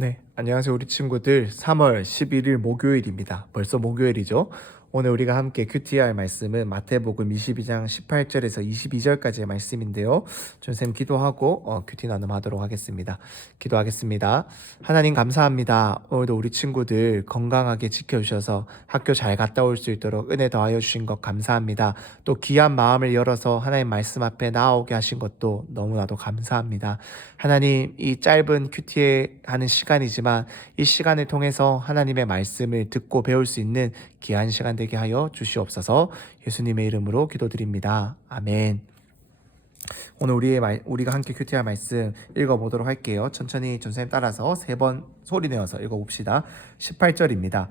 네, 안녕하세요 우리 친구들. 3월 11일 목요일입니다. 벌써 목요일이죠. 오늘 우리가 함께 큐티할 말씀은 마태복음 22장 18절에서 22절까지의 말씀인데요. 선생님 기도하고 큐티 나눔하도록 하겠습니다. 기도하겠습니다. 하나님 감사합니다. 오늘도 우리 친구들 건강하게 지켜주셔서 학교 잘 갔다 올 수 있도록 은혜 더하여 주신 것 감사합니다. 또 귀한 마음을 열어서 하나님 말씀 앞에 나오게 하신 것도 너무나도 감사합니다. 하나님, 이 짧은 큐티에 하는 시간이지만 이 시간을 통해서 하나님의 말씀을 듣고 배울 수 있는 귀한 시간 되게 하여 주시옵소서. 예수님의 이름으로 기도드립니다. 아멘. 오늘 우리가 함께 큐티할 말씀 읽어보도록 할게요. 천천히 전선생님 따라서 3번 소리 내어서 읽어봅시다. 18절입니다.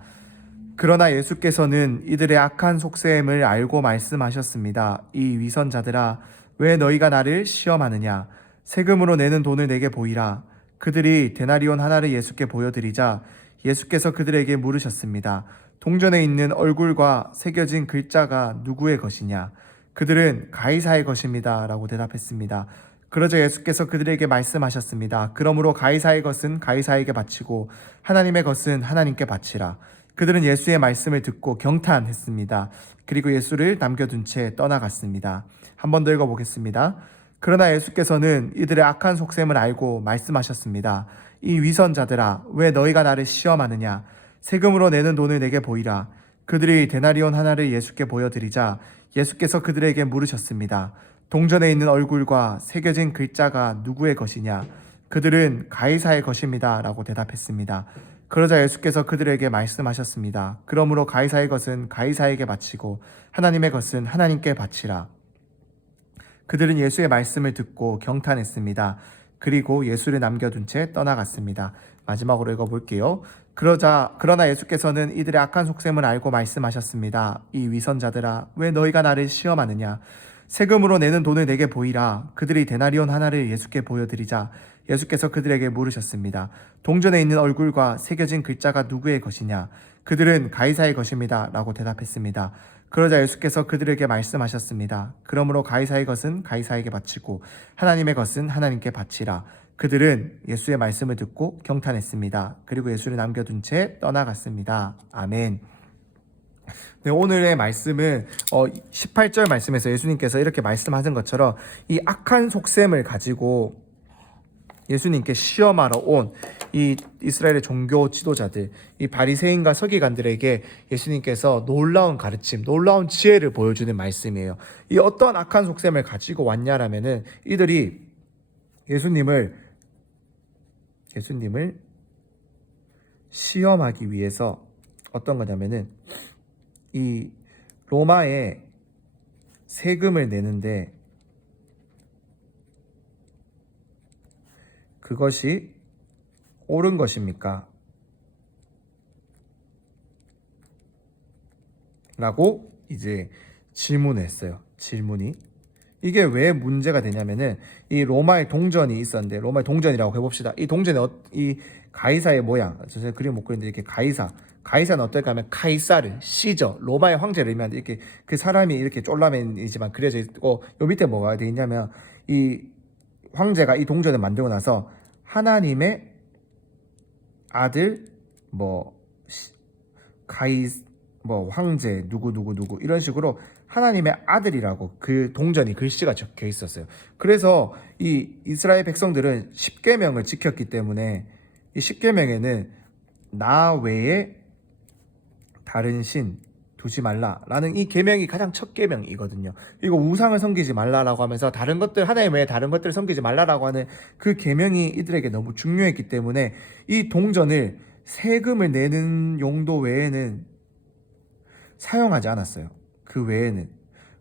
그러나 예수께서는 이들의 악한 속셈을 알고 말씀하셨습니다. 이 위선자들아, 왜 너희가 나를 시험하느냐? 세금으로 내는 돈을 내게 보이라. 그들이 데나리온 하나를 예수께 보여드리자 예수께서 그들에게 물으셨습니다. 동전에 있는 얼굴과 새겨진 글자가 누구의 것이냐? 그들은 가이사의 것입니다. 라고 대답했습니다. 그러자 예수께서 그들에게 말씀하셨습니다. 그러므로 가이사의 것은 가이사에게 바치고 하나님의 것은 하나님께 바치라. 그들은 예수의 말씀을 듣고 경탄했습니다. 그리고 예수를 남겨둔 채 떠나갔습니다. 한 번 더 읽어보겠습니다. 그러나 예수께서는 이들의 악한 속셈을 알고 말씀하셨습니다. 이 위선자들아, 왜 너희가 나를 시험하느냐? 세금으로 내는 돈을 내게 보이라. 그들이 데나리온 하나를 예수께 보여드리자 예수께서 그들에게 물으셨습니다. 동전에 있는 얼굴과 새겨진 글자가 누구의 것이냐? 그들은 가이사의 것입니다. 라고 대답했습니다. 그러자 예수께서 그들에게 말씀하셨습니다. 그러므로 가이사의 것은 가이사에게 바치고 하나님의 것은 하나님께 바치라. 그들은 예수의 말씀을 듣고 경탄했습니다. 그리고 예수를 남겨둔 채 떠나갔습니다. 마지막으로 읽어볼게요. 그러나 예수께서는 이들의 악한 속셈을 알고 말씀하셨습니다. 이 위선자들아, 왜 너희가 나를 시험하느냐? 세금으로 내는 돈을 내게 보이라. 그들이 데나리온 하나를 예수께 보여드리자 예수께서 그들에게 물으셨습니다. 동전에 있는 얼굴과 새겨진 글자가 누구의 것이냐? 그들은 가이사의 것입니다. 라고 대답했습니다. 그러자 예수께서 그들에게 말씀하셨습니다. 그러므로 가이사의 것은 가이사에게 바치고 하나님의 것은 하나님께 바치라. 그들은 예수의 말씀을 듣고 경탄했습니다. 그리고 예수를 남겨둔 채 떠나갔습니다. 아멘. 네, 오늘의 말씀은 18절 말씀에서 예수님께서 이렇게 말씀하신 것처럼 이 악한 속셈을 가지고 예수님께 시험하러 온 이 이스라엘의 종교 지도자들, 이 바리새인과 서기관들에게 예수님께서 놀라운 가르침, 놀라운 지혜를 보여주는 말씀이에요. 이 어떤 악한 속셈을 가지고 왔냐라면은 이들이 예수님을 시험하기 위해서 어떤 거냐면은 이 로마에 세금을 내는데 그것이 옳은 것입니까? 라고 이제 질문했어요. 질문이. 이게 왜 문제가 되냐면은 이 로마의 동전이 있었는데, 로마의 동전이라고 해봅시다. 이 동전에 이 가이사의 모양, 제가 그림 못 그리는데 이렇게 가이사는 어떨까 하면 카이사르, 시저, 로마의 황제를 의미하는데 이렇게 그 사람이 이렇게 쫄라맨이지만 그려져 있고, 요 밑에 뭐가 돼 있냐면 이 황제가 이 동전을 만들고 나서 하나님의 아들 황제 누구 이런 식으로 하나님의 아들이라고 그 동전이 글씨가 적혀 있었어요. 그래서 이 이스라엘 백성들은 십계명을 지켰기 때문에 이 십계명에는 나 외에 다른 신 두지 말라라는 이 계명이 가장 첫 계명이거든요. 이거 우상을 섬기지 말라라고 하면서 다른 것들, 하나님 외에 다른 것들을 섬기지 말라라고 하는 그 계명이 이들에게 너무 중요했기 때문에 이 동전을 세금을 내는 용도 외에는 사용하지 않았어요. 그 외에는.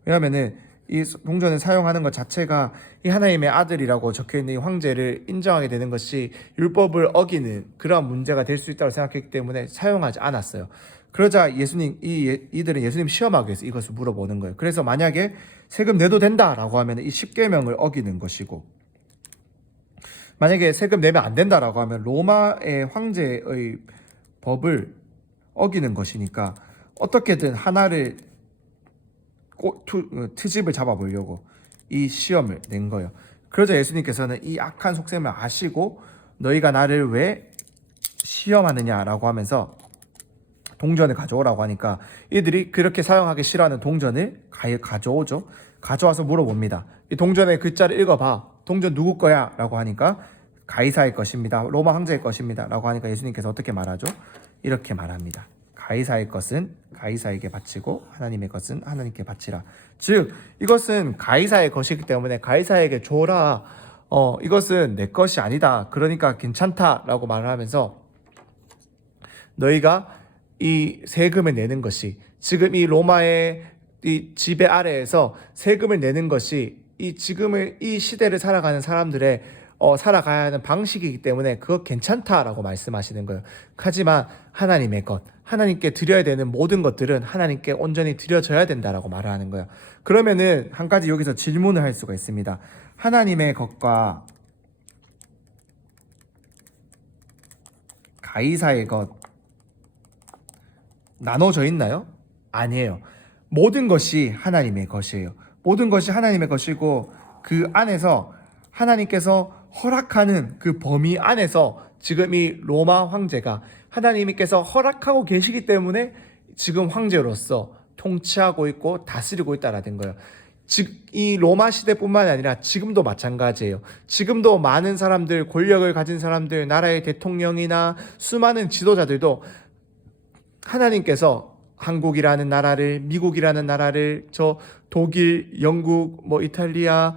왜냐하면은 이 동전을 사용하는 것 자체가 이 하나님의 아들이라고 적혀있는 이 황제를 인정하게 되는 것이 율법을 어기는 그러한 문제가 될 수 있다고 생각했기 때문에 사용하지 않았어요. 그러자 이들은 예수님 시험하기 위해서 이것을 물어보는 거예요. 그래서 만약에 세금 내도 된다라고 하면 이 십계명을 어기는 것이고, 만약에 세금 내면 안 된다라고 하면 로마의 황제의 법을 어기는 것이니까 어떻게든 하나를 트집을 잡아보려고 이 시험을 낸 거예요. 그러자 예수님께서는 이 악한 속셈을 아시고 너희가 나를 왜 시험하느냐라고 하면서 동전을 가져오라고 하니까 이들이 그렇게 사용하기 싫어하는 동전을 가져오죠. 가져와서 물어봅니다. 이 동전의 글자를 읽어봐. 동전 누구 거야? 라고 하니까 가이사의 것입니다. 로마 황제의 것입니다. 라고 하니까 예수님께서 어떻게 말하죠? 이렇게 말합니다. 가이사의 것은 가이사에게 바치고 하나님의 것은 하나님께 바치라. 즉 이것은 가이사의 것이기 때문에 가이사에게 줘라. 이것은 내 것이 아니다. 그러니까 괜찮다라고 말을 하면서 너희가 이 세금을 내는 것이 지금 이 로마의 이 지배 아래에서 세금을 내는 것이 이 시대를 살아가는 사람들의 살아가야 하는 방식이기 때문에 그거 괜찮다라고 말씀하시는 거예요. 하지만 하나님의 것, 하나님께 드려야 되는 모든 것들은 하나님께 온전히 드려져야 된다라고 말을 하는 거예요. 그러면은 한 가지 여기서 질문을 할 수가 있습니다. 하나님의 것과 가이사의 것 나눠져 있나요? 아니에요. 모든 것이 하나님의 것이에요. 모든 것이 하나님의 것이고 그 안에서 하나님께서 허락하는 그 범위 안에서 지금 이 로마 황제가 하나님께서 허락하고 계시기 때문에 지금 황제로서 통치하고 있고 다스리고 있다라는 거예요. 즉 이 로마 시대뿐만 아니라 지금도 마찬가지예요. 지금도 많은 사람들, 권력을 가진 사람들, 나라의 대통령이나 수많은 지도자들도 하나님께서 한국이라는 나라를, 미국이라는 나라를, 저 독일, 영국, 이탈리아,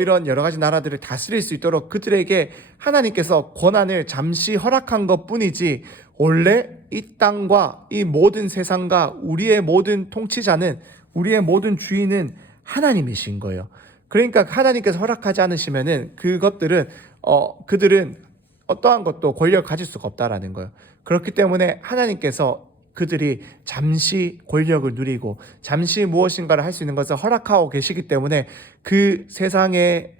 이런 여러 가지 나라들을 다스릴 수 있도록 그들에게 하나님께서 권한을 잠시 허락한 것 뿐이지 원래 이 땅과 이 모든 세상과 우리의 모든 통치자는, 우리의 모든 주인은 하나님이신 거예요. 그러니까 하나님께서 허락하지 않으시면은 그들은 어떠한 것도 권력을 가질 수가 없다라는 거예요. 그렇기 때문에 하나님께서 그들이 잠시 권력을 누리고 잠시 무엇인가를 할 수 있는 것을 허락하고 계시기 때문에 그 세상의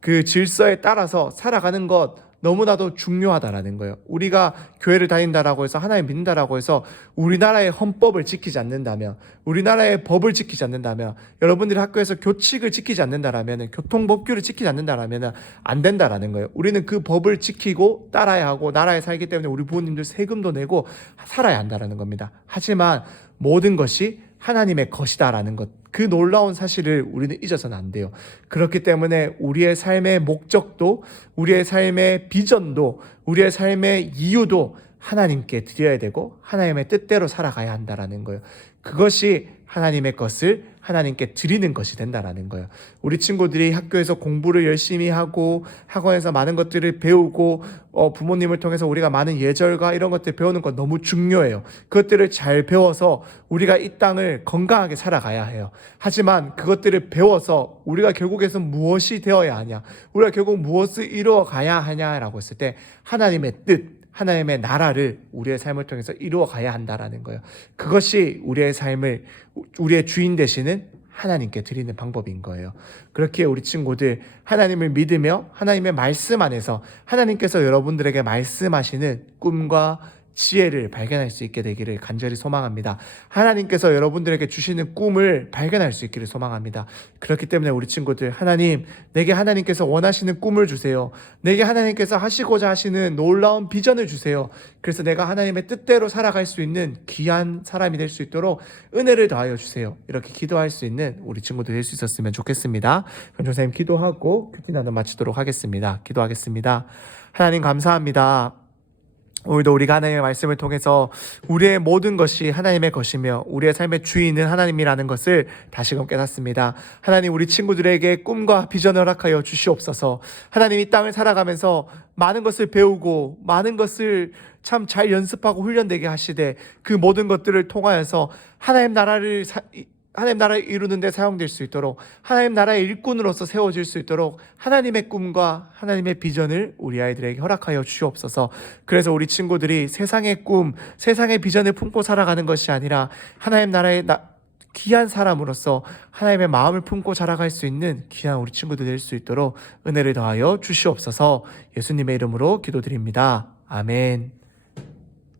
그 질서에 따라서 살아가는 것 너무나도 중요하다라는 거예요. 우리가 교회를 다닌다라고 해서 하나님 믿는다라고 해서 우리나라의 헌법을 지키지 않는다면, 우리나라의 법을 지키지 않는다면, 여러분들이 학교에서 교칙을 지키지 않는다라면, 교통법규를 지키지 않는다라면 안 된다라는 거예요. 우리는 그 법을 지키고 따라야 하고 나라에 살기 때문에 우리 부모님들 세금도 내고 살아야 한다라는 겁니다. 하지만 모든 것이 하나님의 것이다라는 것, 그 놀라운 사실을 우리는 잊어서는 안 돼요. 그렇기 때문에 우리의 삶의 목적도, 우리의 삶의 비전도, 우리의 삶의 이유도 하나님께 드려야 되고 하나님의 뜻대로 살아가야 한다라는 거예요. 그것이 하나님의 것을 하나님께 드리는 것이 된다라는 거예요. 우리 친구들이 학교에서 공부를 열심히 하고 학원에서 많은 것들을 배우고 부모님을 통해서 우리가 많은 예절과 이런 것들 배우는 건 너무 중요해요. 그것들을 잘 배워서 우리가 이 땅을 건강하게 살아가야 해요. 하지만 그것들을 배워서 우리가 결국에서 무엇이 되어야 하냐, 우리가 결국 무엇을 이루어 가야 하냐라고 했을 때 하나님의 뜻, 하나님의 나라를 우리의 삶을 통해서 이루어 가야 한다라는 거예요. 그것이 우리의 삶을, 우리의 주인 되시는 하나님께 드리는 방법인 거예요. 그렇게 우리 친구들 하나님을 믿으며 하나님의 말씀 안에서 하나님께서 여러분들에게 말씀하시는 꿈과 지혜를 발견할 수 있게 되기를 간절히 소망합니다. 하나님께서 여러분들에게 주시는 꿈을 발견할 수 있기를 소망합니다. 그렇기 때문에 우리 친구들, 하나님, 내게 하나님께서 원하시는 꿈을 주세요. 내게 하나님께서 하시고자 하시는 놀라운 비전을 주세요. 그래서 내가 하나님의 뜻대로 살아갈 수 있는 귀한 사람이 될 수 있도록 은혜를 더하여 주세요. 이렇게 기도할 수 있는 우리 친구들 될 수 있었으면 좋겠습니다. 그럼 선생님 기도하고 큐티 나눔 마치도록 하겠습니다. 기도하겠습니다. 하나님 감사합니다. 오늘도 우리가 하나님의 말씀을 통해서 우리의 모든 것이 하나님의 것이며 우리의 삶의 주인은 하나님이라는 것을 다시금 깨닫습니다. 하나님, 우리 친구들에게 꿈과 비전을 허락하여 주시옵소서. 하나님, 이 땅을 살아가면서 많은 것을 배우고 많은 것을 참 잘 연습하고 훈련되게 하시되 그 모든 것들을 통하여서 하나님 나라를 이루는 데 사용될 수 있도록, 하나님 나라의 일꾼으로서 세워질 수 있도록 하나님의 꿈과 하나님의 비전을 우리 아이들에게 허락하여 주시옵소서. 그래서 우리 친구들이 세상의 꿈, 세상의 비전을 품고 살아가는 것이 아니라 하나님 나라의 귀한 사람으로서 하나님의 마음을 품고 자라갈 수 있는 귀한 우리 친구들 될 수 있도록 은혜를 더하여 주시옵소서. 예수님의 이름으로 기도드립니다. 아멘.